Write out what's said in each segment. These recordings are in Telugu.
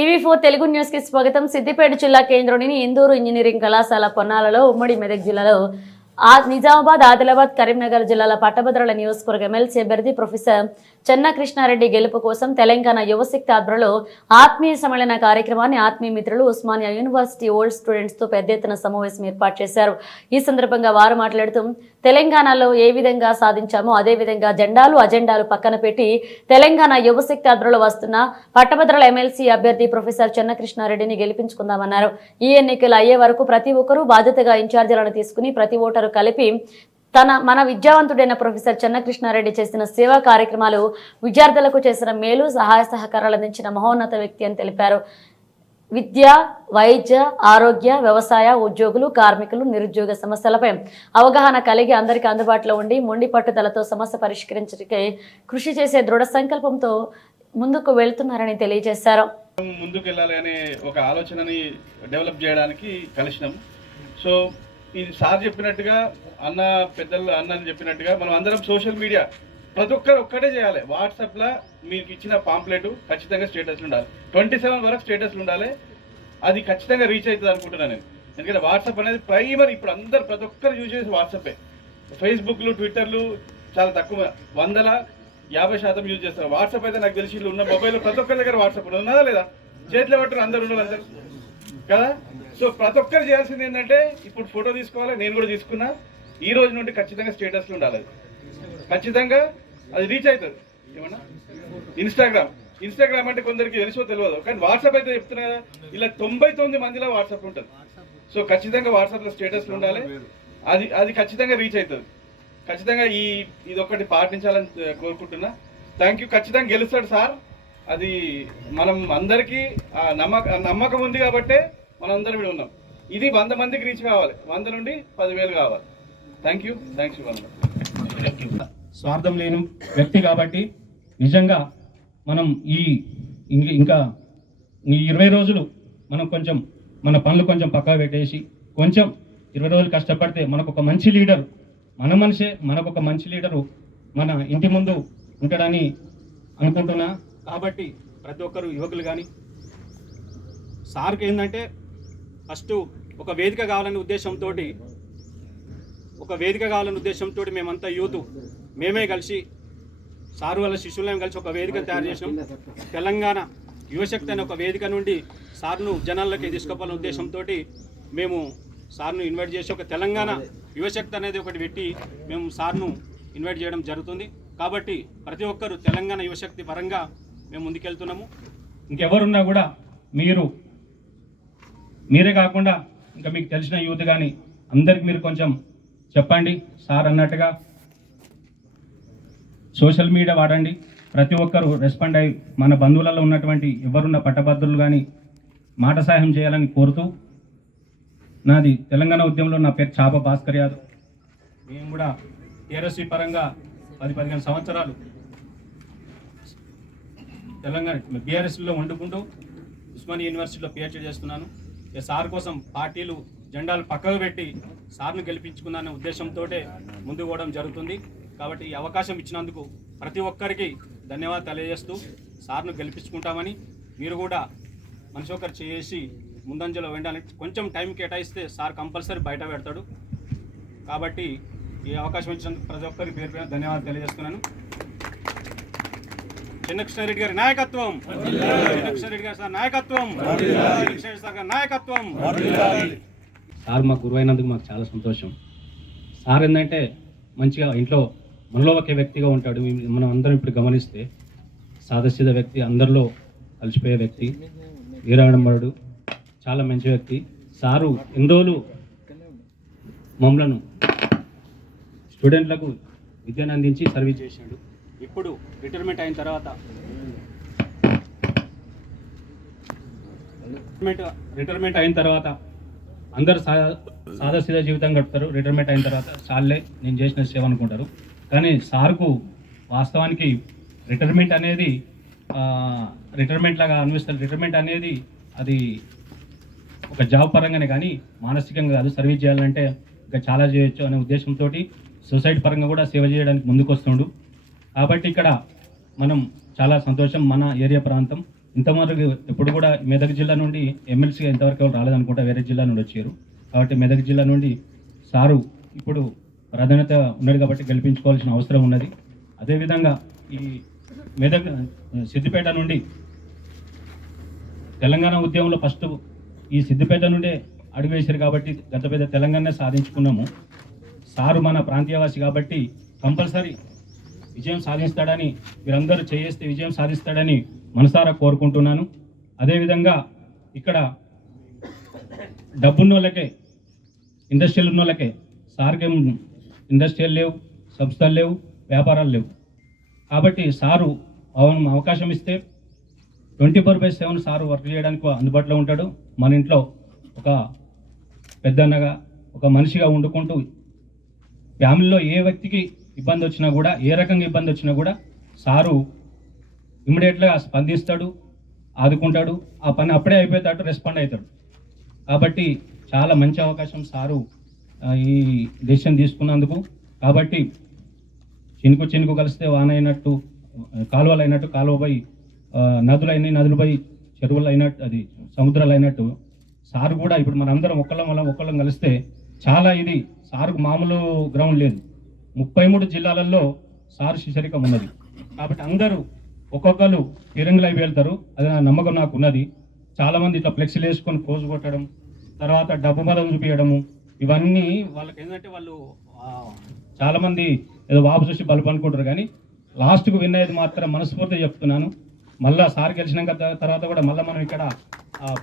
టీవీ4 తెలుగు న్యూస్ కి స్వాగతం. సిద్దిపేట జిల్లా కేంద్రంలోని ఇందూరు ఇంజనీరింగ్ కళాశాల పొన్నాలలో ఉమ్మడి మెదక్ జిల్లాలో నిజామాబాద్, ఆదిలాబాద్, కరీంనగర్ జిల్లాల పట్టభద్రుల నియోజకవర్గ ఎమ్మెల్సీ అభ్యర్థి ప్రొఫెసర్ చెన్న కృష్ణారెడ్డి గెలుపు కోసం తెలంగాణ యువశక్తి ఆధ్వర్యంలో ఆత్మీయ సమ్మేళన కార్యక్రమాన్ని ఆత్మీయ మిత్రులు ఉస్మానియా యూనివర్సిటీ ఓల్డ్ స్టూడెంట్స్ తో పెద్ద ఎత్తున సమావేశం ఏర్పాటు చేశారు. ఈ సందర్భంగా వారు మాట్లాడుతూ తెలంగాణలో ఏ విధంగా సాధించామో అదే విధంగా జెండాలు అజెండాలు పక్కన పెట్టి తెలంగాణ యువశక్తి ఆధ్వర్యంలో వస్తున్న పట్టభద్రుల ఎమ్మెల్సీ అభ్యర్థి ప్రొఫెసర్ చెన్న కృష్ణారెడ్డిని గెలిపించుకుందామన్నారు. ఈ ఎన్నికలు అయ్యే వరకు ప్రతి ఒక్కరూ బాధ్యతగా ఇన్ఛార్జీలను తీసుకుని ప్రతి ఓటరు కలిపి మన విద్యావంతుడైన ప్రొఫెసర్ చెన్న కృష్ణారెడ్డి చేసిన సేవా కార్యక్రమాలు, విద్యార్థులకు చేసిన మేలు, సహాయ సహకారాలు అందించిన మహోన్నత వ్యక్తి అని తెలిపారు. విద్య, వైద్య, ఆరోగ్య, వ్యవసాయ, ఉద్యోగులు, కార్మికులు, నిరుద్యోగ సమస్యలపై అవగాహన కలిగి అందరికీ అందుబాటులో ఉండి మొండి పట్టుదలతో సమస్య పరిష్కరించడానికి కృషి చేసే దృఢ సంకల్పంతో ముందుకు వెళ్తున్నారని తెలియజేశారు. ముందుకు వెళ్ళాలి అనే ఒక ఆలోచనని డెవలప్ చేయడానికి కలిసినాం. సో ఇది సార్ చెప్పినట్టుగా అన్నని చెప్పినట్టుగా మనం అందరం సోషల్ మీడియా ప్రతి ఒక్కరు ఒక్కటే చేయాలి. వాట్సాప్లో మీకు ఇచ్చిన పాంప్లెట్ ఖచ్చితంగా స్టేటస్లు ఉండాలి. 27 వరకు స్టేటస్లు ఉండాలి. అది ఖచ్చితంగా రీచ్ అవుతుంది అనుకుంటున్నాను నేను. ఎందుకంటే వాట్సాప్ అనేది ప్రైమరీ. ఇప్పుడు అందరు ప్రతి ఒక్కరు యూజ్ చేసి వాట్సాపే. ఫేస్బుక్లు, ట్విట్టర్లు చాలా తక్కువ, 150% యూజ్ చేస్తారు. వాట్సాప్ అయితే నాకు తెలిసి ఉన్న మొబైల్లో ప్రతి ఒక్కరి దగ్గర వాట్సాప్ ఉన్నదా లేదా? చేతిలో పట్టుకుని అందరు ఉన్నారు అందరు కదా. సో ప్రతి ఒక్కరు చేయాల్సింది ఏంటంటే ఇప్పుడు ఫోటో తీసుకోవాలి. నేను కూడా తీసుకున్నా. ఈ రోజు నుండి ఖచ్చితంగా స్టేటస్లు ఉండాలి. అది ఖచ్చితంగా అది రీచ్ అవుతుంది. ఏమన్నా ఇన్స్టాగ్రామ్ అంటే కొందరికి తెలుసో తెలియదు, కానీ వాట్సాప్ అయితే చెప్తున్నా కదా, ఇలా 99 మందిలో వాట్సాప్ ఉంటుంది. సో ఖచ్చితంగా వాట్సాప్లో స్టేటస్లు ఉండాలి. అది ఖచ్చితంగా రీచ్ అవుతుంది. ఖచ్చితంగా ఇది ఒకటి పాటించాలని కోరుకుంటున్నా. Thank you. ఖచ్చితంగా గెలుస్తాడు సార్. అది మనం అందరికీ నమ్మకం ఉంది కాబట్టే మనందరం ఇక్కడ ఉన్నాం. ఇది 100 మందికి రీచ్ కావాలి. 100 నుండి 10,000 కావాలి. Thank you. స్వార్థం లేని వ్యక్తి కాబట్టి నిజంగా మనం ఇంకా ఈ 20 రోజులు మనం కొంచెం మన పనులు కొంచెం పక్కన పెట్టేసి కొంచెం 20 రోజులు కష్టపడితే మనకు ఒక మంచి లీడర్, మనకు ఒక మంచి లీడరు మన ఇంటి ముందు ఉంటాడని అనుకుంటున్నా. కాబట్టి ప్రతి ఒక్కరు యువకులు కానీ సార్కి ఏంటంటే ఫస్ట్ ఒక వేదిక కావాలనే ఉద్దేశంతో మేమంతా యూత్ మేమే కలిసి సారు వాళ్ళ శిష్యులను కలిసి ఒక వేదిక తయారు చేసినాం. తెలంగాణ యువశక్తి అనే ఒక వేదిక నుండి సార్ను జనాల్లోకి తీసుకుపోవాలనే ఉద్దేశంతో మేము సార్ను ఇన్వైట్ చేసి ఒక తెలంగాణ యువశక్తి అనేది ఒకటి పెట్టి మేము సార్ను ఇన్వైట్ చేయడం జరుగుతుంది. కాబట్టి ప్రతి ఒక్కరు తెలంగాణ యువశక్తి పరంగా మేము ముందుకెళ్తున్నాము. ఇంకెవరున్నా కూడా మీరే కాకుండా ఇంకా మీకు తెలిసిన యూత్ కానీ అందరికి మీరు కొంచెం చెప్పండి. సార్ అన్నట్టుగా సోషల్ మీడియా వాడండి. ప్రతి ఒక్కరు రెస్పాండ్ అయ్యి మన బంధువులలో ఉన్నటువంటి ఎవరున్న పట్టభద్రులు కానీ మాట సహాయం చేయాలని కోరుతూ, నాది తెలంగాణ ఉద్యమంలో నా పేరు చాప భాస్కర్ యాదవ్. మేము కూడా టీఆర్ఎస్సీ పరంగా 10-15 సంవత్సరాలు తెలంగాణ బీఆర్ఎస్లో వండుకుంటూ ఉస్మానియా యూనివర్సిటీలో పిహెచ్డీ చేస్తున్నాను. సార్ కోసం పార్టీలు జెండాలు పక్కకు పెట్టి సార్ను గెలిపించుకుందనే ఉద్దేశంతో ముందుకు పోవడం జరుగుతుంది. కాబట్టి ఈ అవకాశం ఇచ్చినందుకు ప్రతి ఒక్కరికి ధన్యవాదాలు తెలియజేస్తూ సార్ను గెలిపించుకుంటామని మీరు కూడా మనిషి ఒకరు చేసి ముందంజలో వెళ్ళాలని కొంచెం టైం కేటాయిస్తే సార్ కంపల్సరీ బయట పెడతాడు. కాబట్టి ఈ అవకాశం ఇచ్చినందుకు ప్రతి ఒక్కరికి పేరు పేరు ధన్యవాదాలు తెలియజేస్తున్నాను. చెన్న కృష్ణారెడ్డి గారి నాయకత్వం, కృష్ణారెడ్డి గారి సార్ నాయకత్వం, కృష్ణారెడ్డి సార్ గారి నాయకత్వం. సార్ మాకు గురువైనందుకు మాకు చాలా సంతోషం. సార్ ఏంటంటే మంచిగా ఇంట్లో మనలో ఒకే వ్యక్తిగా ఉంటాడు. మనం అందరం ఇప్పుడు గమనిస్తే సాదాసీద వ్యక్తి, అందరిలో కలిసిపోయే వ్యక్తి, వీరాడంబరుడు, చాలా మంచి వ్యక్తి. సారు ఎన్ని రోజులు మమ్మలను స్టూడెంట్లకు విద్యను అందించి సర్వీస్ చేశాడు. ఇప్పుడు రిటైర్మెంట్ అయిన తర్వాత అందరూ సాదాసీదా జీవితం గడుపుతారు. రిటైర్మెంట్ అయిన తర్వాత చాలే నేను చేసిన సేవ అనుకుంటారు. కానీ సార్కు వాస్తవానికి రిటైర్మెంట్ లాగా అనిపిస్తారు. రిటైర్మెంట్ అనేది అది ఒక జాబ్ పరంగానే కానీ మానసికంగా కాదు. సర్వీస్ చేయాలంటే ఇంకా చాలా చేయొచ్చు అనే ఉద్దేశంతో సొసైటీ పరంగా కూడా సేవ చేయడానికి ముందుకు వస్తుండు. కాబట్టి ఇక్కడ మనం చాలా సంతోషం. మన ఏరియా ప్రాంతం ఇంతవరకు ఎప్పుడు కూడా మెదక్ జిల్లా నుండి ఎమ్మెల్సీగా ఇంతవరకు ఎవరు రాలేదనుకుంటా, వేరే జిల్లా నుండి వచ్చారు. కాబట్టి మెదక్ జిల్లా నుండి సారు ఇప్పుడు ప్రాధాన్యత ఉన్నది కాబట్టి గెలిపించుకోవాల్సిన అవసరం ఉన్నది. అదేవిధంగా ఈ మెదక్ సిద్దిపేట నుండి తెలంగాణ ఉద్యమంలో ఫస్ట్ ఈ సిద్దిపేట నుండే అడుగు వేశారు కాబట్టి గత పెద్ద తెలంగాణ సాధించుకున్నాము. సారు మన ప్రాంతీయవాసి కాబట్టి కంపల్సరీ విజయం సాధిస్తాడని, మీరందరూ చేస్తే విజయం సాధిస్తాడని మనసారా కోరుకుంటున్నాను. అదేవిధంగా ఇక్కడ డబ్బున్న వాళ్ళకే, ఇండస్ట్రియల్ ఉన్న వాళ్ళకే, సార్కేం ఇండస్ట్రియల్ లేవు, సంస్థలు లేవు, వ్యాపారాలు లేవు. కాబట్టి సారు అవకాశం ఇస్తే 24/7 సారు వర్క్ చేయడానికి అందుబాటులో ఉంటాడు. మన ఇంట్లో ఒక పెద్దన్నగా, ఒక మనిషిగా వండుకుంటూ ఫ్యామిలీలో ఏ వ్యక్తికి ఇబ్బంది వచ్చినా కూడా, ఏ రకంగా ఇబ్బంది వచ్చినా కూడా సారు ఇమ్మీడియట్గా స్పందిస్తాడు, ఆదుకుంటాడు. ఆ పని అప్పుడే అయిపోయేటట్టు రెస్పాండ్ అవుతాడు. కాబట్టి చాలా మంచి అవకాశం సారు ఈ డెసిషన్ తీసుకున్నందుకు. కాబట్టి చినుకు చినుకు కలిస్తే వాన అయినట్టు, కాలువలు అయినట్టు కాలువపై నదులైనాయి, నదులపై చెరువులు అయినట్టు, అది సముద్రాలు అయినట్టు సారు కూడా ఇప్పుడు మనందరం ఒకళ్ళం కలిస్తే చాలా ఇది సారుకు మామూలు గ్రౌండ్ లేదు. 33 జిల్లాలలో సారు శిశరికం ఉన్నది. కాబట్టి అందరూ ఒక్కొక్కరు తిరంగులు అయి వెళ్తారు. అది నా నమ్మకం నాకు ఉన్నది. చాలామంది ఇట్లా ఫ్లెక్సీలు వేసుకొని పోజు కొట్టడం, తర్వాత డబ్బు బలం చూపించడము, ఇవన్నీ వాళ్ళకి ఏంటంటే వాళ్ళు చాలామంది ఏదో వాపు చూసి బలుపు అనుకుంటారు. కానీ లాస్ట్కు విన్ అయ్యేది మాత్రం మనస్ఫూర్తిగా చెప్తున్నాను. మళ్ళీ సార్ గెలిచినాక తర్వాత కూడా మళ్ళీ మనం ఇక్కడ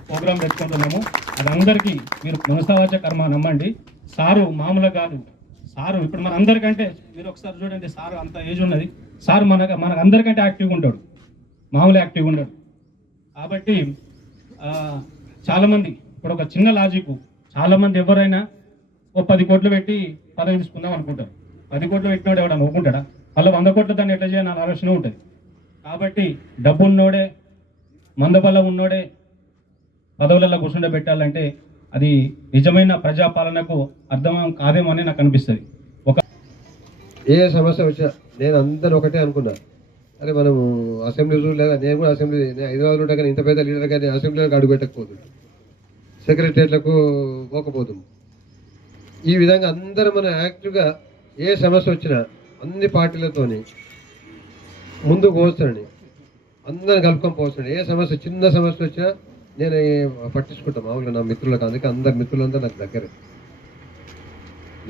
ప్రోగ్రాం పెట్టుకుంటున్నాము. అది అందరికీ మీరు మనసావాచ కర్మ నమ్మండి. సారు మామూలుగా కాదు. సారు ఇప్పుడు మన అందరికంటే, మీరు ఒకసారి చూడండి, సారు అంత ఏజ్ ఉన్నది. సారు మనకు అందరికంటే యాక్టివ్గా ఉంటాడు, మామూలు యాక్టివ్గా ఉంటాడు. కాబట్టి చాలామంది ఇప్పుడు ఒక చిన్న లాజిక్, చాలామంది ఎవరైనా ఓ 10 కోట్లు పెట్టి పదవి తీసుకుందాం అనుకుంటారు. 10 కోట్లు పెట్టినోడు ఎవడన్నా ఒప్పుకుంటాడా? మళ్ళీ 100 కోట్ల దాన్ని ఎట్లా చేయాలని ఆలోచన ఉంటుంది. కాబట్టి డబ్బు ఉన్నోడే, మందబలం ఉన్నోడే పదవులలో కూర్చుండే పెట్టాలంటే అది నిజమైన ప్రజాపాలనకు అర్థం కాదేమో అని నాకు అనిపిస్తుంది. ఏ సమస్య వచ్చినా నేను అందరూ ఒకటే అనుకున్నా, అరే మనము అసెంబ్లీ లేదా, నేను కూడా అసెంబ్లీ హైదరాబాద్ ఉంటా కానీ ఇంత పెద్ద లీడర్ కానీ అసెంబ్లీలకు అడుగు పెట్టకపోతుంది, సెక్రటరియట్లకు పోకపోతుంది. ఈ విధంగా అందరూ మనం యాక్టివ్గా ఏ సమస్య వచ్చినా అన్ని పార్టీలతోని ముందుకు పోస్తానని, అందరిని కలుపుకొని పోస్తాను. ఏ సమస్య, చిన్న సమస్య వచ్చినా నేను పట్టించుకుంటాను మామూలుగా నా మిత్రులకు. అందుకే అందరు మిత్రులంతా నాకు దగ్గర.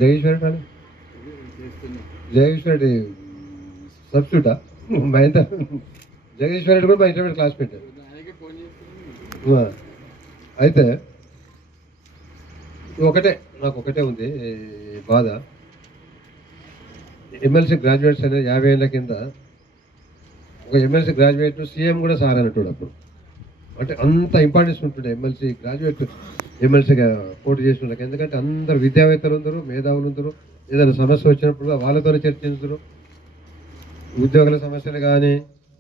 జగేశ్వరుడు అని, జగేశ్వరుడి సబ్స్టిట్యూటా మా ఇంత, జగేశ్వరుడు కూడా మా ఇంటర్మీడియట్ క్లాస్ పెట్టారు. అయితే నాకు ఒకటే ఉంది బాధ. ఎమ్మెల్సీ గ్రాడ్యుయేట్స్ అనేది 50 ఏళ్ళ కింద ఒక ఎమ్మెల్సీ గ్రాడ్యుయేట్ సీఎం కూడా సార్ అన్నట్టు అప్పుడు. అంటే అంత ఇంపార్టెన్స్ ఉంటుండే ఎమ్మెల్సీ గ్రాడ్యుయేట్ ఎమ్మెల్సీగా పోటీ చేసిన వాళ్ళకి. ఎందుకంటే అందరు విద్యావేత్తలు ఉంటారు, మేధావులు ఉంటారు. ఏదైనా సమస్య వచ్చినప్పుడు వాళ్ళతోనే చర్చించరు. ఉద్యోగుల సమస్యలు కానీ,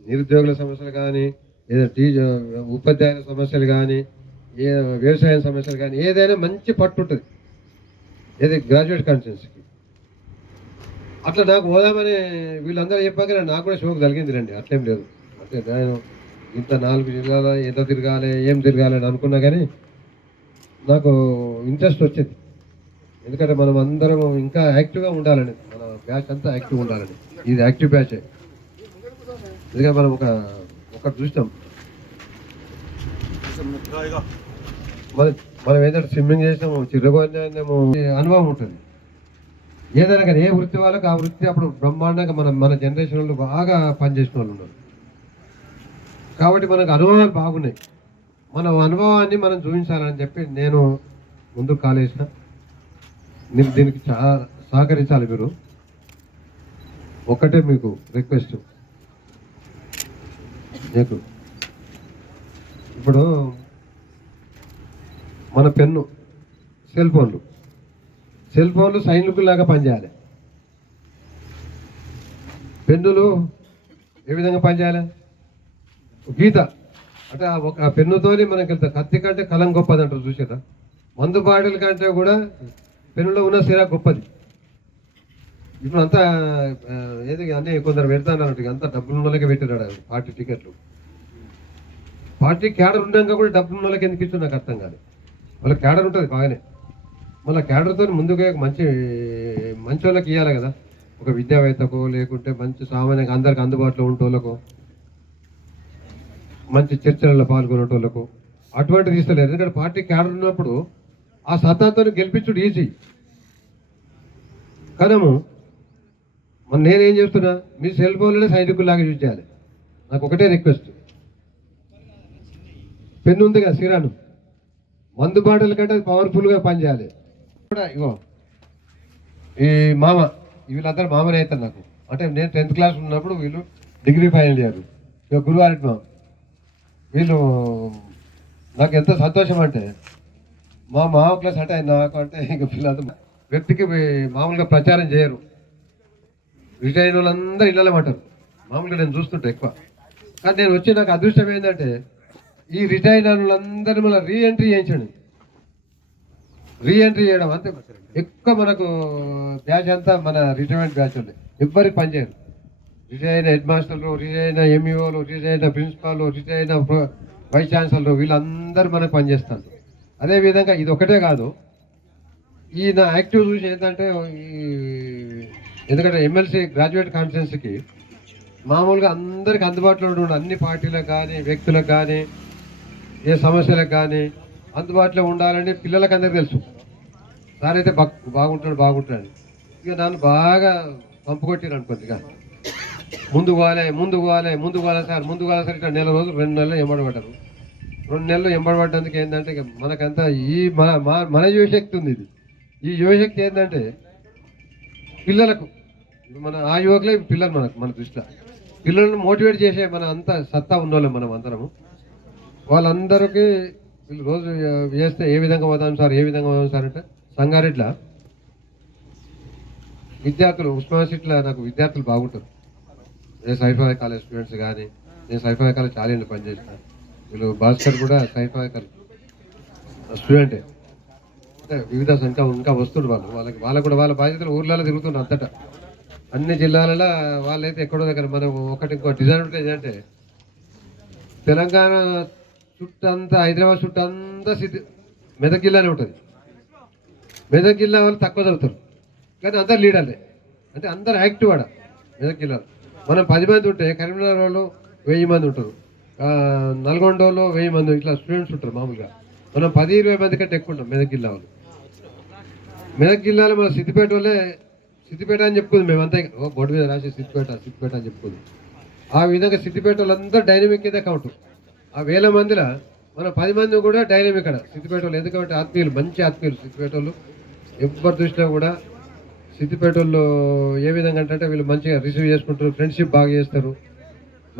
నిరుద్యోగుల సమస్యలు కానీ, ఏదైనా ఉపాధ్యాయుల సమస్యలు కానీ, వ్యవసాయం సమస్యలు కానీ, ఏదైనా మంచి పట్టు ఉంటుంది ఏది గ్రాడ్యుయేట్ కాన్స్టిట్యున్సీకి. అట్లా నాకు పోదామని వీళ్ళందరూ చెప్పాక నాకు కూడా షోక్ కలిగింది రండి. అట్లేం లేదు, అంటే నేను ఇంత 4 జిల్లాలో ఎంత తిరగాలి, ఏం తిరగాలి అని అనుకున్నా కానీ నాకు ఇంట్రెస్ట్ వచ్చింది. ఎందుకంటే మనం అందరం ఇంకా యాక్టివ్గా ఉండాలని, మన బ్యాచ్ అంతా యాక్టివ్గా ఉండాలని. ఇది యాక్టివ్ బ్యాచే. ఎందుకంటే మనం ఒకటి చూస్తాం, మనం ఏదైనా స్విమ్మింగ్ చేసినాము, చిరుగొన్నాము, అనుభవం ఉంటుంది. ఏదైనా కానీ ఏ వృత్తి వాళ్ళకి ఆ వృత్తి అప్పుడు బ్రహ్మాండంగా మన జనరేషన్ వాళ్ళు బాగా పనిచేసిన వాళ్ళు ఉన్నారు. కాబట్టి మనకు అనుభవాలు బాగున్నాయి. మన అనుభవాన్ని మనం చూపించాలని చెప్పి నేను ముందుకు కాలేసిన. మీరు దీనికి చాలా సహకరించాలి. మీరు ఒక్కటే మీకు రిక్వెస్ట్, మీకు ఇప్పుడు మన పెన్ను, సెల్ ఫోన్లు సైన్లకు లాగా పనిచేయాలి. పెన్నులు ఏ విధంగా పనిచేయాలి? గీత అంటే ఆ పెన్నుతో మనకి వెళ్తా. కత్తి కంటే కలం గొప్పది అంటారు, చూసారా? మందు బాటిల్ కంటే కూడా పెన్నులో ఉన్న సిరా గొప్పది. ఇప్పుడు అంతా ఏది అన్నీ కొందరు పెడతానన్నట్టు అంతా డబ్బులు ఉన్నోళ్ళకే పెట్టినాడు పార్టీ టికెట్లు. పార్టీ క్యాడర్ ఉండగా కూడా డబ్బు ఉన్న వాళ్ళకి ఎందుకు ఇచ్చిందో నాకు అర్థం కాదు. వాళ్ళ క్యాడర్ ఉంటుంది బాగానే, మళ్ళీ క్యాడర్తో ముందుగా మంచి వాళ్ళకి ఇవ్వాలి కదా, ఒక విద్యావేత్తకు లేకుంటే మంచి సామాన్యంగా అందరికి అందుబాటులో ఉండేటోళ్ళకు, మంచి చర్చలలో పాల్గొనేటోళ్ళకు అటువంటిది ఇస్తలేదు. ఎందుకంటే పార్టీ క్యాడర్ ఉన్నప్పుడు ఆ సత్తాతో గెలిపించుడు ఈజీ. కదము మరి నేనేం చేస్తున్నా, మీ సెల్ ఫోన్లోనే సైనికుల్లాగా యూజ్ చేయాలి. నాకు ఒకటే రిక్వెస్ట్, పెన్ను ఉంది కదా సిరాను, మందు బాటల కంటే అది పవర్ఫుల్గా పనిచేయాలి. కూడా ఇగో ఈ మామ, వీళ్ళందరూ మామనే అవుతారు నాకు. అంటే నేను 10th క్లాస్ ఉన్నప్పుడు వీళ్ళు డిగ్రీ ఫైనల్ ఇయర్. ఇక గురువారెడ్డి మామ, వీళ్ళు నాకు ఎంత సంతోషం అంటే మా మామ క్లాస్ అంటే నాకు అంటే ఇక పిల్లలు వ్యక్తికి మామూలుగా ప్రచారం చేయరు. రిటైర్ అయిన వాళ్ళందరూ ఇళ్ళలో అంటారు మామూలుగా, నేను చూస్తుంటా ఎక్కువ. కానీ నేను వచ్చి నాకు అదృష్టం ఏంటంటే ఈ రిటైర్ అయిన వాళ్ళందరూ మళ్ళీ రీఎంట్రీ చేయించండి. రీఎంట్రీ చేయడం అంతే ఎక్కువ. మనకు బ్యాచ్ అంతా మన రిటైర్మెంట్ బ్యాచ్ ఉంది, ఎవ్వరికి పనిచేయరు. రిటైర్ అయిన హెడ్ మాస్టర్లు, రిటైర్ అయిన ఎంఈఓలు, రిటైర్ అయిన ప్రిన్సిపాల్, రిటైర్ అయిన వైస్ ఛాన్సలర్, వీళ్ళందరూ మనకు పనిచేస్తారు. అదేవిధంగా ఇది ఒకటే కాదు, ఈ నా యాక్టివ్ చూసి ఏంటంటే ఎందుకంటే ఎమ్మెల్సీ గ్రాడ్యుయేట్ కాన్ఫరెన్స్కి మామూలుగా అందరికి అందుబాటులో ఉండే అన్ని పార్టీలకు కానీ వ్యక్తులకు కానీ ఏ సమస్యలకు కానీ అందుబాటులో ఉండాలని పిల్లలకు అందరికీ తెలుసు. సార్ అయితే బాగుంటాడు. ఇక నన్ను బాగా పంపుకొట్టారు అనుకోండి. ఇక ముందుకు పోవాలి సార్ ఇట్లా నెల రోజులు 2 నెలలు ఎంబడబడ్డారు. 2 నెలలు ఎంబడబడ్డందుకు ఏంటంటే ఇక మనకంతా ఈ మన యువశక్తి ఉంది. ఈ యువశక్తి ఏంటంటే పిల్లలకు, మన ఆ యువకులే పిల్లలు మన దృష్టిలో పిల్లలను మోటివేట్ చేసే మన అంత సత్తా ఉన్నోళ్ళం మనం అందరము. వాళ్ళందరికీ వీళ్ళు రోజు చేస్తే ఏ విధంగా పోదాం సార్ అంటే సంగారెడ్డిలో విద్యార్థులు, ఉస్మానియా సిటీలో నాకు విద్యార్థులు బాగుంటారు. నేను సైఫా కాలేజ్ స్టూడెంట్స్ కానీ, నేను సైఫా కాలేజ్ చాలా ఏళ్ళు పనిచేసిన, వీళ్ళు భాస్కర్ కూడా సైఫా కాలేజ్ స్టూడెంటే. అంటే వివిధ సంఖ్య ఇంకా వస్తుండ్రు వాళ్ళకు కూడా వాళ్ళ బాధ్యతలు ఊర్లలో తిరుగుతున్నారు అంతటా, అన్ని జిల్లాలలో. వాళ్ళైతే ఎక్కడో దగ్గర మనం ఇంకో డిసడ్వాంటేజ్ అంటే తెలంగాణ చుట్టంతా, హైదరాబాద్ చుట్టంతా మెదక్ జిల్లానే ఉంటుంది. మెదక్ జిల్లా వాళ్ళు తక్కువ చదువుతారు కానీ అందరు లీడర్లే, అంటే అందరు యాక్టివ్ ఆడ మెదక్ జిల్లాలో. మనం 10 మంది ఉంటే కరీంనగర్ వాళ్ళు 1000 మంది ఉంటారు, నల్గొండ వాళ్ళు 1000 మంది, ఇట్లా స్టూడెంట్స్ ఉంటారు మామూలుగా. మనం 10-20 మంది కంటే ఎక్కువ ఉంటాం మెదక్ జిల్లా వాళ్ళు. మెదక్ జిల్లాలో మన సిద్దిపేట వాళ్ళే సిద్దిపేట అని చెప్పుకుంది, మేమంతా బోర్డు మీద రాసి సిద్దిపేట అని చెప్పుకుంది. ఆ విధంగా సిద్దిపేట వాళ్ళందరూ డైనమిక్ అయితే కౌంటు. ఆ 1000 మందిలో మన 10 మంది కూడా డైనమిక్ అక్కడ సిద్దిపేట వాళ్ళు. ఎందుకంటే ఆత్మీయులు, మంచి ఆత్మీయులు సిద్దిపేట వాళ్ళు. ఎవరి దృష్టిలో కూడా సిద్దిపేట వాళ్ళు ఏ విధంగా అంటే వీళ్ళు మంచిగా రిసీవ్ చేసుకుంటారు, ఫ్రెండ్షిప్ బాగా చేస్తారు,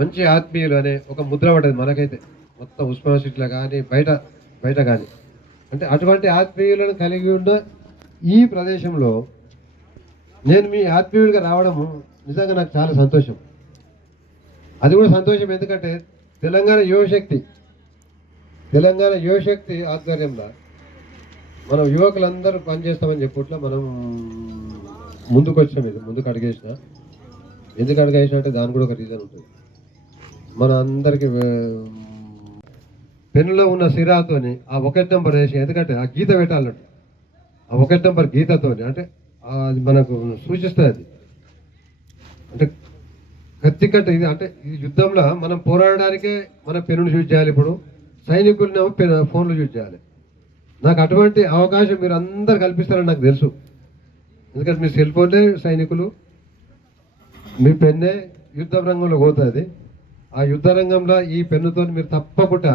మంచి ఆత్మీయులు అనే ఒక ముద్ర పడ్డది మనకైతే మొత్తం ఉస్మానియా సిటీలో కానీ బయట కానీ. అంటే అటువంటి ఆత్మీయులను కలిగి ఉన్న ఈ ప్రదేశంలో నేను మీ ఆత్మీయుడిగా రావడము నిజంగా నాకు చాలా సంతోషం. అది కూడా సంతోషం ఎందుకంటే తెలంగాణ యువశక్తి ఆధ్వర్యంలో మనం యువకులందరూ పనిచేస్తామని చెప్పుట్లా మనం ముందుకు వచ్చాం. ఇది ముందుకు అడిగేసిన, ఎందుకు అడిగేసిన అంటే దాని కూడా ఒక రీజన్ ఉంటుంది. మన అందరికి పెన్నులో ఉన్న సిరాతోని ఆ 1 నెంబర్ వేసి, ఎందుకంటే ఆ గీత పెట్టాలంటే ఆ 1 నెంబర్ గీతతోని అంటే అది మనకు సూచిస్తుంది. అది అంటే ఖచ్చితంగా ఇది అంటే ఈ యుద్ధంలో మనం పోరాడడానికే మన పెన్నును యూజ్ చేయాలి. ఇప్పుడు సైనికులను ఫోన్లు యూజ్ చేయాలి. నాకు అటువంటి అవకాశం మీరు అందరు కల్పిస్తారని నాకు తెలుసు. ఎందుకంటే మీ సెల్ ఫోన్లే సైనికులు, మీ పెన్నే యుద్ధ రంగంలో పోతుంది. ఆ యుద్ధ రంగంలో ఈ పెన్నుతో మీరు తప్పకుండా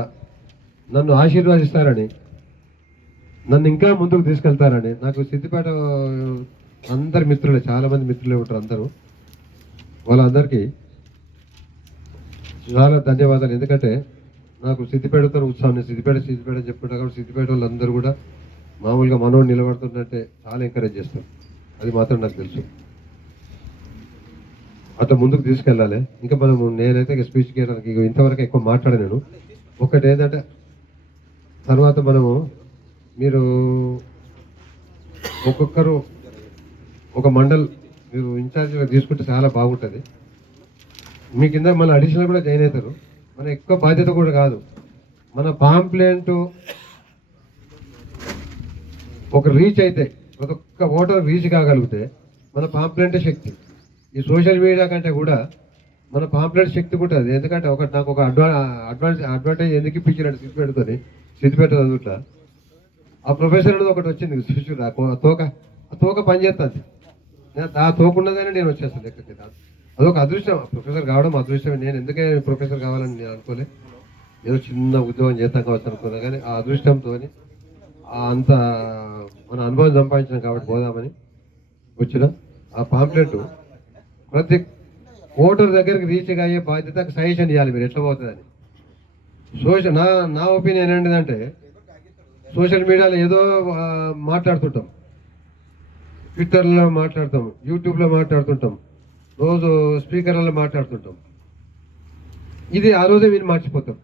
నన్ను ఆశీర్వదిస్తారని, నన్ను ఇంకా ముందుకు తీసుకెళ్తారని నాకు సిద్దిపేట అందరు మిత్రులే, చాలామంది మిత్రులే ఉంటారు అందరూ. వాళ్ళందరికీ చాలా ధన్యవాదాలు. ఎందుకంటే నాకు సిద్దిపేటతో ఉత్సాహం, సిద్దిపేట చెప్పుకుంటా కాబట్టి సిద్దిపేట వాళ్ళందరూ కూడా మామూలుగా మనోడు నిలబడుతున్నట్టే చాలా ఎంకరేజ్ చేస్తారు. అది మాత్రం నాకు తెలుసు. అట్లా ముందుకు తీసుకెళ్ళాలి. ఇంకా నేనైతే స్పీచ్ చేయడానికి ఇంతవరకు ఎక్కువ మాట్లాడలేను. ఒకటి ఏంటంటే తర్వాత మీరు ఒక్కొక్కరు ఒక మండల్ మీరు ఇన్ఛార్జ్గా తీసుకుంటే చాలా బాగుంటుంది. మీ కింద మళ్ళీ అడిషనల్ కూడా జాయిన్ అవుతారు. మన ఎక్కువ బాధ్యత కూడా కాదు, మన పాంప్లెంట్ ఒక రీచ్ అయితే ప్రతి ఒక్క ఓటర్ రీచ్ కాగలిగితే మన పాంప్లెంటే శక్తి. ఈ సోషల్ మీడియా కంటే కూడా మన పాంప్లెంట్ శక్తి కూడా అది. ఎందుకంటే నాకు ఒక అడ్వాంటేజ్ ఎందుకు ఇప్పించినట్టు సిద్దిపేట చదువుట్లా ఆ ప్రొఫెసర్ ఒకటి వచ్చింది చూసురా ఆ తోక పనిచేస్తుంది. ఆ తోక ఉన్నదని నేను వచ్చేస్తాను లెక్కకి. అదొక అదృష్టం, ప్రొఫెసర్ కావడం అదృష్టం. నేను ఎందుకే ప్రొఫెసర్ కావాలని నేను అనుకోలే, ఏదో చిన్న ఉద్యోగం చేస్తాం కావచ్చు అనుకున్నా. కానీ ఆ అదృష్టంతో అంత మన అనుభవం సంపాదించాం కాబట్టి పోదామని వచ్చిన. ఆ పాంప్లెట్ ప్రతి ఓటర్ దగ్గరికి రీచ్ అయ్యే బాధ్యత సజెషన్ ఇవ్వాలి మీరు ఎట్లా పోతుందని. నా ఒపీనియన్ ఏంటిదంటే సోషల్ మీడియాలో ఏదో మాట్లాడుతుంటాం, ట్విట్టర్లో మాట్లాడతాం, యూట్యూబ్లో మాట్లాడుతుంటాం, రోజు స్పీకర్లలో మాట్లాడుతుంటాం. ఇది ఆ రోజే వీళ్ళు మర్చిపోతాం.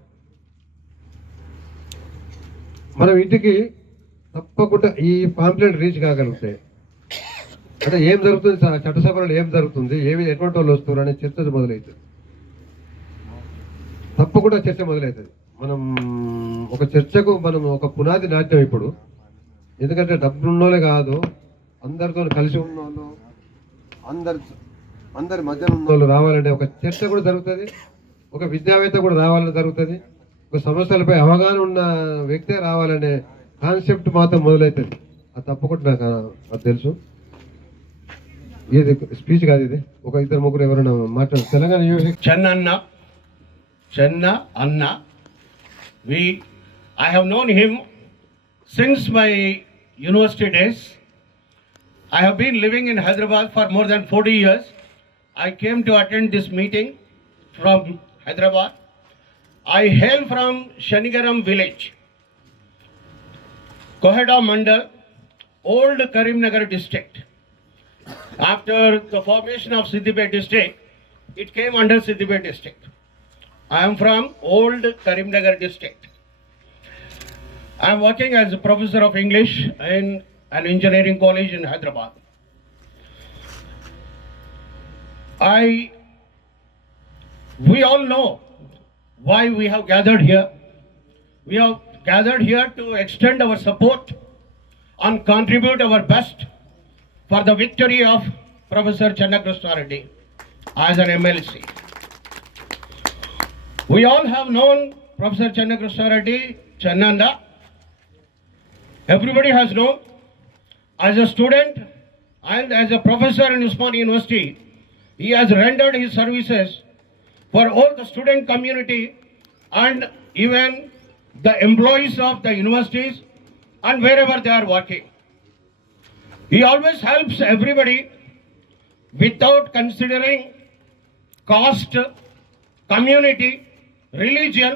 మనం ఇంటికి తప్పకుండా ఈ పాంప్లెట్ రీచ్ కాగలిగితే అంటే ఏం జరుగుతుంది, చట్టసభలో ఏం జరుగుతుంది, ఎటువంటి వాళ్ళు వస్తారు అనే చర్చ మొదలవుతుంది. తప్పకుండా చర్చ మొదలవుతుంది. మనం ఒక చర్చకు మనం ఒక పునాది నాట్యం ఇప్పుడు. ఎందుకంటే డబ్బులున్నోళ్ళే కాదు, అందరితో కలిసి ఉన్నోళ్ళు, అందరి మధ్యన ఉన్నోళ్ళు రావాలంటే ఒక చర్చ కూడా జరుగుతుంది, ఒక విద్యావేత్త కూడా రావాలని జరుగుతుంది, ఒక సమస్యలపై అవగాహన ఉన్న వ్యక్తే రావాలనే కాన్సెప్ట్ మాత్రం మొదలవుతుంది. అది తప్పకుండా నాకు అది తెలుసు. ఇది స్పీచ్ కాదు, ఇది ఒక ఇద్దరు ముగ్గురు ఎవరైనా మాట్లాడు. Telangana Channa Anna. I have known him since my university days. I have been living in Hyderabad for more than 40 years. I came to attend this meeting from Hyderabad. I hail from Shanigaram village, Kohada Mandal, old Karimnagar district. After the formation of Siddipet district, it came under Siddipet district. I am from old Karimnagar district. I am working as a professor of English in an engineering college in Hyderabad. We all know why we have gathered here. We have gathered here to extend our support and contribute our best for the victory of Professor Channa Krishna Reddy as an MLC. We all have known Professor Channa Krishna Reddy, Channanda. Everybody has known. As a student and as a professor in Usmania University, he has rendered his services for all the student community and even the employees of the universities and wherever they are working. He always helps everybody without considering caste, community, religion,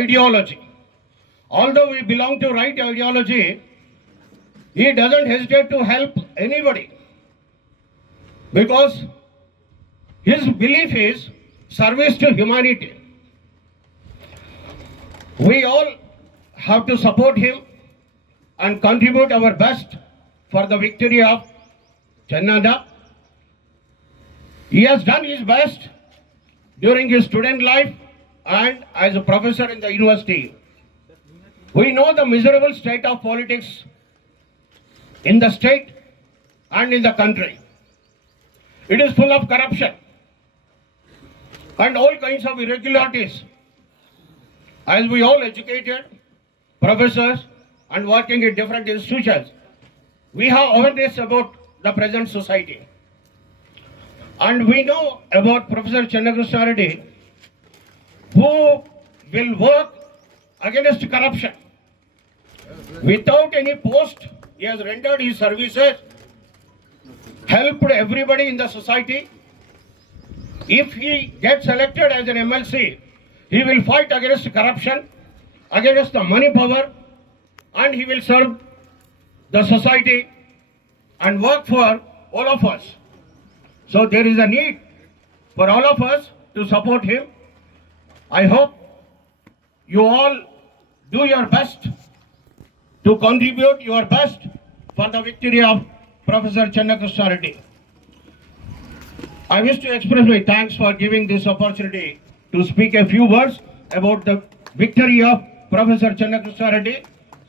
ideology. Although we belong to right ideology, he doesn't hesitate to help anybody because his belief is service to humanity. We all have to support him and contribute our best for the victory of Channada. He has done his best during his student life and as a professor in the university. We know the miserable state of politics in the state and in the country. It is full of corruption and all kinds of irregularities. As we all educated professors and working in different institutions, we have awareness about the present society. And we know about Professor Channa Krishna Reddy, who will work against corruption. Without any post, he has rendered his services, helped everybody in the society. If he gets elected as an MLC, he will fight against corruption, against the money power, and he will serve the society and work for all of us. So there is a need for all of us to support him. I hope you all do your best to contribute your best for the victory of Professor Channa Krishna Reddy. I wish to express my thanks for giving this opportunity to speak a few words about the victory of professor Chenna Krishna Reddy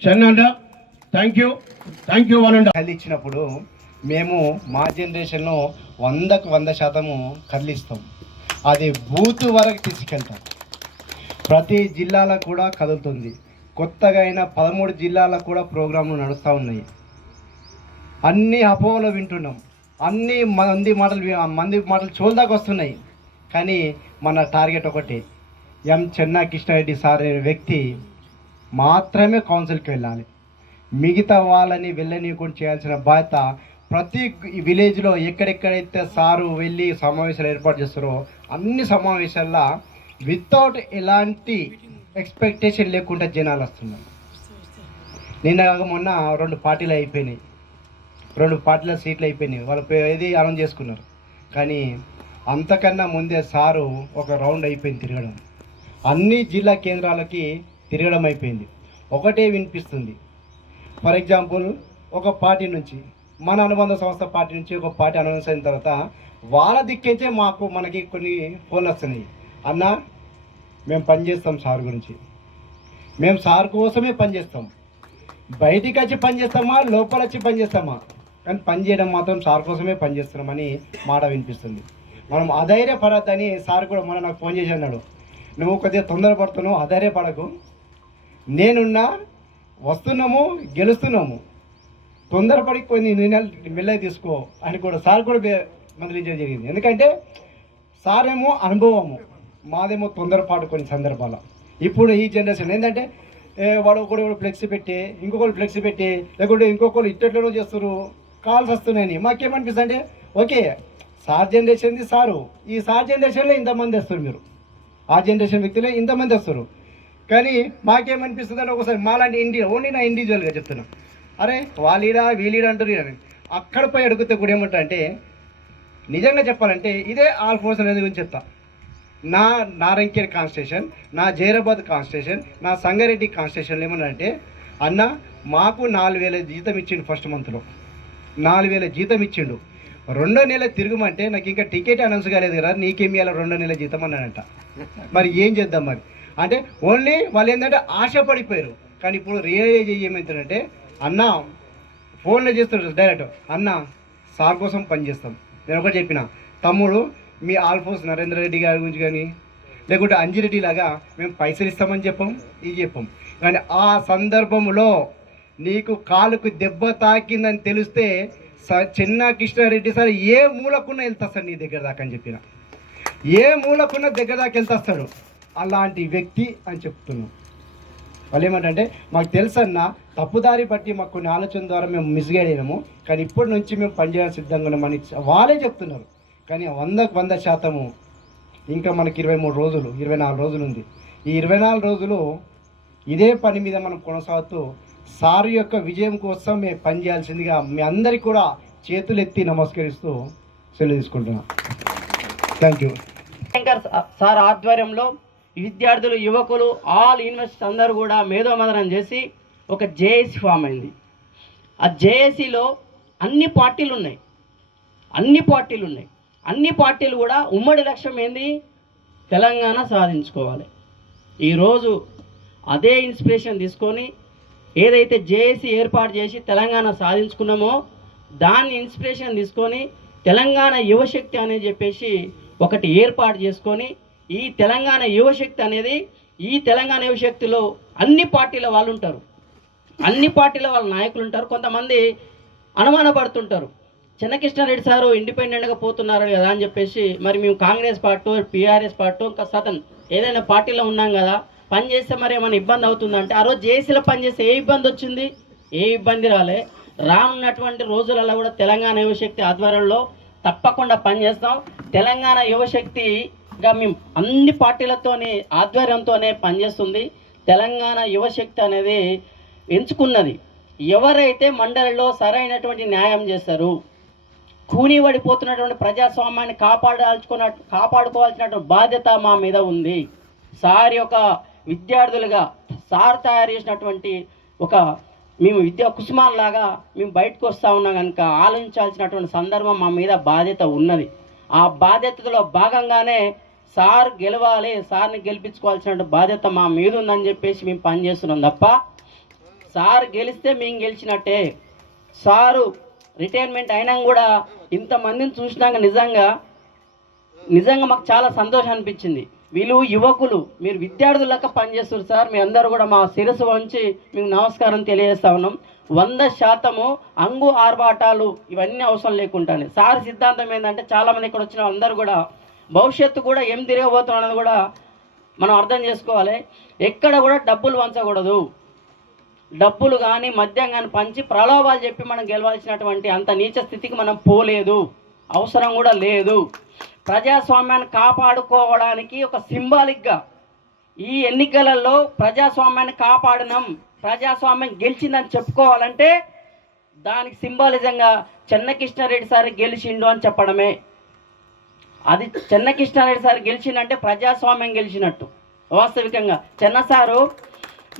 Chennanna. Thank you one and కదిలిచ్చినప్పుడు మేము మా జనరేషన్లో 100కు 100% కదిలిస్తాం. అది బూత్ వరకు తీసుకెళ్తాం. ప్రతి జిల్లాలో కూడా కదులుతుంది. కొత్తగా అయిన 13 జిల్లాలకు కూడా ప్రోగ్రాంలు నడుస్తూ ఉన్నాయి. అన్ని అపోహలు వింటున్నాం, అన్ని మంది మాటలు చోల్దాకా వస్తున్నాయి. కానీ మన టార్గెట్ ఒకటి, ఎం చెన్నకృష్ణారెడ్డి సార్ అనే వ్యక్తి మాత్రమే కౌన్సిల్కి వెళ్ళాలి. మిగతా వాళ్ళని వెళ్ళనీయకుండా చేయాల్సిన బాధ్యత ప్రతి విలేజ్లో ఎక్కడెక్కడైతే సారు వెళ్ళి సమావేశాలు ఏర్పాటు చేస్తారో అన్ని సమావేశాల్లో వితౌట్ ఎలాంటి ఎక్స్పెక్టేషన్ లేకుండా జనాలు వస్తున్నారు. నిన్న మొన్న 2 పార్టీలు అయిపోయినాయి, 2 పార్టీల సీట్లు అయిపోయినాయి. వాళ్ళు ఏది అనౌన్స్ చేసుకున్నారు. కానీ అంతకన్నా ముందే సారు ఒక రౌండ్ అయిపోయింది తిరగడం. అన్ని జిల్లా కేంద్రాలకి తిరగడం అయిపోయింది. ఒకటే వినిపిస్తుంది. ఫర్ ఎగ్జాంపుల్, ఒక పార్టీ నుంచి, మన అనుబంధ సంస్థ పార్టీ నుంచి ఒక పార్టీ అనౌన్స్ అయిన తర్వాత వాళ్ళ దిక్కించే మనకి కొన్ని ఫోన్లు వస్తున్నాయి. అన్న, మేము పనిచేస్తాం సార్ గురించి, మేము సార్ కోసమే పనిచేస్తాం. బయటికి వచ్చి పనిచేస్తామా, లోపల వచ్చి పనిచేస్తామా, కానీ పనిచేయడం మాత్రం సార్ కోసమే పనిచేస్తున్నామని మాట వినిపిస్తుంది. మనం అధైర్యపడద్దని సార్ కూడా మన నాకు ఫోన్ చేసి అన్నాడు, నువ్వు కొద్దిగా తొందరపడుతున్నావు, అధైర్యపడకు, నేనున్నా, వస్తున్నాము, గెలుస్తున్నాము, తొందరపడి కొన్ని నిర్ణయాలు మెల్లగా తీసుకో అని కూడా సార్ కూడా మందలించడం జరిగింది. ఎందుకంటే సార్ ఏమో అనుభవము, మాదేమో తొందరపాటు కొన్ని సందర్భాలు. ఇప్పుడు ఈ జనరేషన్ ఏంటంటే వాడు ఒకడు ఫ్లెక్సీ పెట్టి, ఇంకొకరు ఫ్లెక్సీ పెట్టి, లేకుంటే ఇంకొకరు ఇట్టెట్లలో చేస్తారు, కాల్స్ వస్తున్నాయని మాకేమనిపిస్తుంది అంటే, ఓకే సార్ జనరేషన్ది సారు, ఈ సార్ జనరేషన్లో ఇంతమంది వస్తారు, మీరు ఆ జనరేషన్ వ్యక్తులే ఇంతమంది వస్తారు. కానీ మాకేమనిపిస్తుంది అంటే ఒకసారి మాలాంటి ఓన్లీ నా ఇండివిజువల్గా చెప్తున్నా, అరే వాళ్ళీడా వీలీడా అంటారు అని అక్కడ పోయి అడిగితే కూడా ఏమంటా అంటే, నిజంగా చెప్పాలంటే ఇదే ఆల్ ఫోర్స్ అనేది గురించి చెప్తా. నా నారంకేర్ కాన్స్టిట్యూషన్, నా జైరాబాద్ కాన్స్టిట్యూషన్, నా సంగారెడ్డి కాన్స్టిట్యూషన్లో ఏమన్నా అంటే, అన్న మాకు 4,000 జీతం ఇచ్చిండు, ఫస్ట్ మంత్లో 4,000 జీతం ఇచ్చిండు. 2వ నెల తిరుగుమంటే నాకు ఇంకా టికెట్ అనౌన్స్ కాలేదు కదా, నీకేమి ఇవ్వాలి 2వ నెల జీతం అన్నాడంట. మరి ఏం చేద్దాం మరి అంటే, ఓన్లీ వాళ్ళు ఏంటంటే ఆశపడిపోయారు. కానీ ఇప్పుడు రియలైజ్ ఏమవుతుందంటే, అన్న ఫోన్లో చేస్తారు డైరెక్ట్, అన్న సార్ కోసం పనిచేస్తాం. నేను ఒకటి చెప్పిన, తమ్ముడు మీ ఆల్ఫోర్స్ నరేంద్ర రెడ్డి గారి గురించి కానీ, లేకుంటే అంజిరెడ్డి లాగా మేము పైసలు ఇస్తామని చెప్పాం, ఇది చెప్పాం. కానీ ఆ సందర్భంలో నీకు కాలుకు దెబ్బ తాకిందని తెలిస్తే చెన్నకృష్ణారెడ్డి సార్ ఏ మూలకున్న వెళ్తా సార్ నీ దగ్గర దాకా అని చెప్పిన, ఏ మూలకున్న దగ్గర దాకా వెళ్తాస్తాడు. అలాంటి వ్యక్తి అని చెప్తున్నాం. వాళ్ళు ఏమంటే, మాకు తెలుసన్న తప్పుదారి బట్టి మాకు కొన్ని ఆలోచన ద్వారా మేము మిస్గైడ్ అయినాము, కానీ ఇప్పటి నుంచి మేము పనిచేయడానికి సిద్ధంగా ఉన్నామని వాళ్ళే చెప్తున్నారు. కానీ 100కు 100% ఇంకా మనకి 23 రోజులు 24 రోజులు ఉంది. ఈ 24 రోజులు ఇదే పని మీద మనం కొనసాగుతూ సార్ యొక్క విజయం కోసం మేము పనిచేయాల్సిందిగా మీ అందరికీ కూడా చేతులెత్తి నమస్కరిస్తూ సెలవు తీసుకుంటున్నాం. Thank you. శంకర్ సార్ ఆధ్వర్యంలో విద్యార్థులు, యువకులు, ఆల్ యూనివర్సిటీస్ అందరూ కూడా మేధోమథనం చేసి ఒక జేఏసీ ఫామ్ అయింది. ఆ జేఏసీలో అన్ని పార్టీలు ఉన్నాయి. అన్ని పార్టీలు కూడా ఉమ్మడి లక్ష్యం ఏంది, తెలంగాణ సాధించుకోవాలి. ఈరోజు అదే ఇన్స్పిరేషన్ తీసుకొని ఏదైతే జేఏసీ ఏర్పాటు చేసి తెలంగాణ సాధించుకున్నామో దాన్ని ఇన్స్పిరేషన్ తీసుకొని తెలంగాణ యువశక్తి అనేది చెప్పేసి ఒకటి ఏర్పాటు చేసుకొని, ఈ తెలంగాణ యువశక్తి అనేది, ఈ తెలంగాణ యువశక్తిలో అన్ని పార్టీల వాళ్ళు ఉంటారు, అన్ని పార్టీల వాళ్ళ నాయకులు ఉంటారు. కొంతమంది అనుమానపడుతుంటారు, చెన్నకృష్ణారెడ్డి సారు ఇండిపెండెంట్గా పోతున్నారు కదా అని చెప్పేసి, మరి మేము కాంగ్రెస్ పార్టీ, PRS పార్టీ, ఇంకా సతన్ ఏదైనా పార్టీలో ఉన్నాం కదా, పని చేస్తే మరి ఏమైనా ఇబ్బంది అవుతుందంటే, ఆ రోజు జేఏసీలో పనిచేస్తే ఏ ఇబ్బంది వచ్చింది? ఏ ఇబ్బంది రాలే. రానున్నటువంటి రోజులలో కూడా తెలంగాణ యువశక్తి ఆధ్వర్యంలో తప్పకుండా పనిచేస్తాం. తెలంగాణ యువశక్తిగా మేము అన్ని పార్టీలతోని ఆధ్వర్యంతోనే పనిచేస్తుంది. తెలంగాణ యువశక్తి అనేది ఎంచుకున్నది ఎవరైతే మండలిలో సరైనటువంటి న్యాయం చేస్తారు, కూని పడిపోతున్నటువంటి ప్రజాస్వామ్యాన్ని కాపాడుకోవాల్సినటువంటి బాధ్యత మా మీద ఉంది. సార్ యొక్క విద్యార్థులుగా సార్ తయారు చేసినటువంటి ఒక మేము విద్యా కుసుమాల్లాగా మేము బయటకు వస్తూ ఉన్నాం కనుక ఆలోచించాల్సినటువంటి సందర్భం మా మీద బాధ్యత ఉన్నది. ఆ బాధ్యతలో భాగంగానే సార్ గెలవాలి, సార్ని గెలిపించుకోవాల్సిన బాధ్యత మా మీద ఉందని చెప్పేసి మేము పనిచేస్తున్నాం తప్ప సార్ గెలిస్తే మేము గెలిచినట్టే. సారు రిటైర్మెంట్ అయినా కూడా ఇంతమందిని చూసినాక నిజంగా మాకు చాలా సంతోషం అనిపించింది. వీళ్ళు యువకులు, మీరు విద్యార్థుల లెక్క పనిచేస్తారు సార్. మీ అందరూ కూడా మా శిరస్సు వంచి మీకు నమస్కారం తెలియజేస్తా ఉన్నాం. 100% అంగు ఆర్భాటాలు ఇవన్నీ అవసరం లేకుండానే సార్ సిద్ధాంతం ఏంటంటే, చాలామంది ఇక్కడ వచ్చిన అందరూ కూడా భవిష్యత్తు కూడా ఏం తిరగబోతున్నాం అన్నది కూడా మనం అర్థం చేసుకోవాలి. ఎక్కడ కూడా డబ్బులు వంచకూడదు. డబ్బులు కానీ మద్యం కానీ పంచి ప్రలోభాలు చెప్పి మనం గెలవాల్సినటువంటి అంత నీచ స్థితికి మనం పోలేదు, అవసరం కూడా లేదు. ప్రజాస్వామ్యాన్ని కాపాడుకోవడానికి ఒక సింబాలిక్గా ఈ ఎన్నికలలో ప్రజాస్వామ్యాన్ని కాపాడినాం, ప్రజాస్వామ్యం గెలిచిందని చెప్పుకోవాలంటే దానికి సింబాలిజంగా చెన్నకృష్ణారెడ్డి సార్ గెలిచిండు అని చెప్పడమే. అది చెన్నకృష్ణారెడ్డి సార్ గెలిచిందంటే ప్రజాస్వామ్యం గెలిచినట్టు. వాస్తవికంగా చెన్న సారు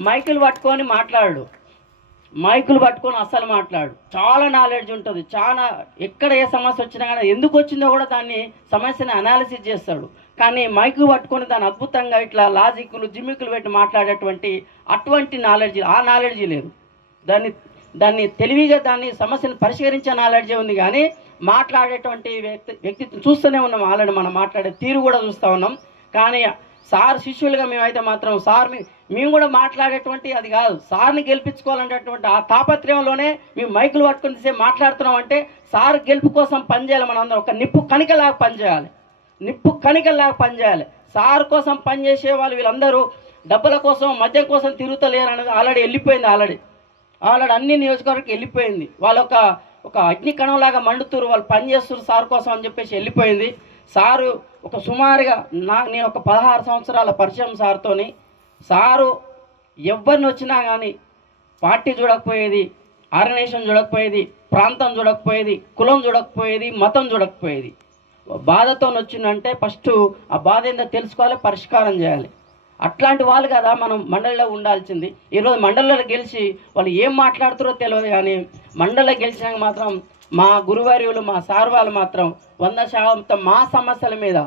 మైకులు పట్టుకొని మాట్లాడు, మైకులు పట్టుకొని అస్సలు మాట్లాడు. చాలా నాలెడ్జ్ ఉంటుంది. చాలా ఎక్కడ ఏ సమస్య వచ్చినా కానీ ఎందుకు వచ్చిందో కూడా దాన్ని సమస్యని అనాలిసిస్ చేస్తాడు. కానీ మైకు పట్టుకొని దాన్ని అద్భుతంగా ఇట్లా లాజిక్లు జిమ్మికులు పెట్టి మాట్లాడేటువంటి అటువంటి నాలెడ్జ్, ఆ నాలెడ్జీ లేదు. దాన్ని తెలివిగా దాన్ని సమస్యను పరిష్కరించే నాలెడ్జే ఉంది. కానీ మాట్లాడేటువంటి వ్యక్తిత్వం చూస్తూనే ఉన్నాం. ఆల్రెడీ మనం మాట్లాడే తీరు కూడా చూస్తూ ఉన్నాం. కానీ సార్ శిష్యులుగా మేమైతే మాత్రం సార్ మేము కూడా మాట్లాడేటువంటి అది కాదు, సార్ని గెలిపించుకోవాలనేటువంటి ఆ తాపత్రయంలోనే మేము మైకులు పట్టుకుని మాట్లాడుతున్నాం. అంటే సార్ గెలుపు కోసం పనిచేయాలి. మనం అందరం ఒక నిప్పు కణికలాగా పనిచేయాలి, నిప్పు కణికలాగా పనిచేయాలి. సార్ కోసం పనిచేసే వాళ్ళు వీళ్ళందరూ డబ్బుల కోసం మద్యం కోసం తిరుగుతలేరు అనేది ఆల్రెడీ వెళ్ళిపోయింది. ఆల్రెడీ అన్ని నియోజకవర్గానికి వెళ్ళిపోయింది. వాళ్ళు ఒక అగ్ని కణంలాగా మండుతురు, వాళ్ళు పనిచేస్తున్నారు సార్ కోసం అని చెప్పేసి వెళ్ళిపోయింది. సారు ఒక సుమారుగా నేను ఒక 16 సంవత్సరాల పరిచయం సార్తోని. సారు ఎవరిని వచ్చినా కానీ పార్టీ చూడకపోయేది, ఆర్గనైజేషన్ చూడకపోయేది, ప్రాంతం చూడకపోయేది, కులం చూడకపోయేది, మతం చూడకపోయేది. బాధతో వచ్చిందంటే ఫస్ట్ ఆ బాధ ఏంటో తెలుసుకోవాలి, పరిష్కారం చేయాలి. అట్లాంటి వాళ్ళు కదా మనం మండలిలో ఉండాల్సింది. ఈరోజు మండలిలో గెలిచి వాళ్ళు ఏం మాట్లాడుతారో తెలియదు. కానీ మండలిలో గెలిచినాక మాత్రం మా గురువార్యులు, మా సార్ వాళ్ళు మాత్రం 100% మా సమస్యల మీద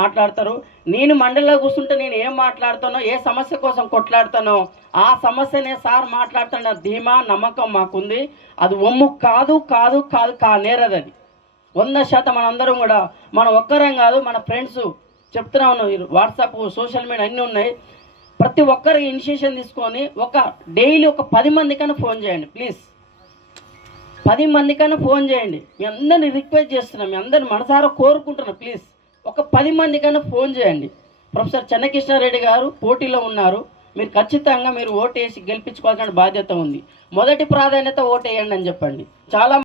మాట్లాడతారు. నేను మండలిలో కూర్చుంటే నేను ఏం మాట్లాడుతానో, ఏ సమస్య కోసం కొట్లాడుతానో ఆ సమస్యనే సార్ మాట్లాడుతున్న ధీమా నమ్మకం మాకుంది. అది ఒమ్ము కానేరదు. అది 100% మనందరం కూడా, మనం ఒక్కరం కాదు, మన ఫ్రెండ్స్ చెప్తున్నా ఉన్నాం, వాట్సాప్ సోషల్ మీడియా అన్నీ ఉన్నాయి. ప్రతి ఒక్కరికి ఇనిషియేషన్ తీసుకొని డైలీ ఒక 10 మందికైనా ఫోన్ చేయండి ప్లీజ్. 10 మందికైనా ఫోన్ చేయండి. మీ అందరిని రిక్వెస్ట్ చేస్తున్నాం, మీ అందరిని మనసారా కోరుకుంటున్నాం. ప్లీజ్ ఒక 10 మందికైనా ఫోన్ చేయండి. ప్రొఫెసర్ చెన్నకృష్ణారెడ్డి గారు పోటీలో ఉన్నారు. మీరు ఖచ్చితంగా ఓటు వేసి గెలిపించుకోవాల్సిన బాధ్యత ఉంది. మొదటి ప్రాధాన్యత ఓటు వేయండి అని చెప్పండి. చాలా